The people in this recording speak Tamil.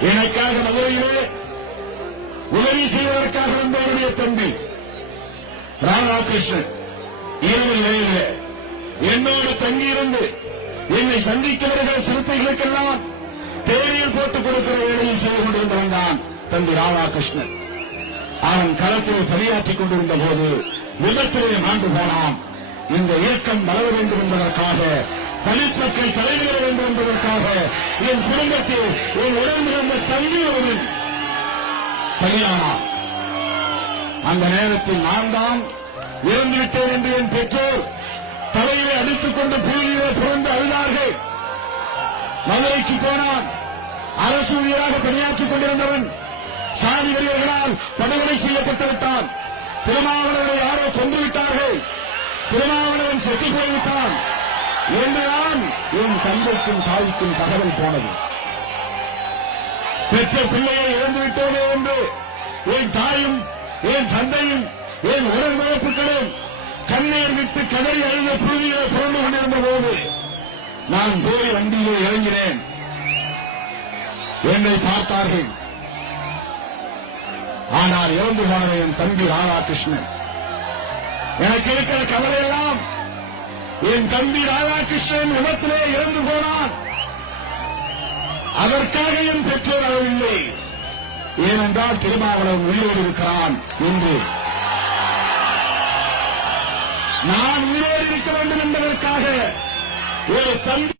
எனக்காக மதுரையிலே உதவி செய்வதற்காக வந்தவருடைய தம்பி ராதாகிருஷ்ணன். இரவு வேலையிலே என்னோடு தங்கியிருந்து என்னை சந்திக்க வருகிற சிறுத்தைகளுக்கெல்லாம் தேடியில் போட்டுக் கொடுக்கிற வேலையை செய்து கொண்டிருந்தவன் தான் தம்பி ராதாகிருஷ்ணன். அவன் களத்தில் பணியாற்றிக் கொண்டிருந்த போது விபத்திலே மாண்டு போனான். இந்த இயக்கம் வளர வேண்டும் என்பதற்காக தலித் மக்கள் தலைவர் வேண்டும் என்பதற்காக என் குடும்பத்தில் என் உடன் இருந்த தம்பி ஒருவன் பலியானான் அந்த நேரத்தில் நான் தான் இறந்துவிட்டேன் என்று என் பெற்றோர் தலையை அடித்துக் கொண்டு பூமியிலே புரண்டு அழுதார்கள். மதுரைக்கு போனான். அரசு ஊழியராக பணியாற்றிக் கொண்டிருந்தவன் சாதி வெறியர்களால் படுகொலை செய்யப்பட்டு விட்டான். திருமாவளவனை யாரோ கொண்டு விட்டார்கள். திருமாவளவன் செத்துப் போய்விட்டான். என்றுதான் என் தந்தைக்கும் தாய்க்கும் தகவல் போனது. பெற்ற பிள்ளையை இழந்துவிட்டோமே என்று என் தாயும் என் தந்தையும் என் உடன்பிறப்புகளும் கண்ணீர் விட்டு கதறி அழுத புள்ளியை புரண்டு கொண்டிருந்த போது நான் போய் வண்டியிலே இறங்கினேன். என்னை பார்த்தார்கள். ஆனால் இறந்து போனவை என் தம்பி ராதாகிருஷ்ணன். எனக்கு இருக்கிற கவலை என் தம்பி ராதாகிருஷ்ணன் விபத்திலே இறந்து போனான். அதற்காக என் பெற்றோர் அழவில்லை. ஏனென்றால் திருமாவளவன் உயிரோடு இருக்கிறான் என்று. நான் உயிரோடு இருக்க வேண்டும் என்பதற்காக ஒரு தம்பி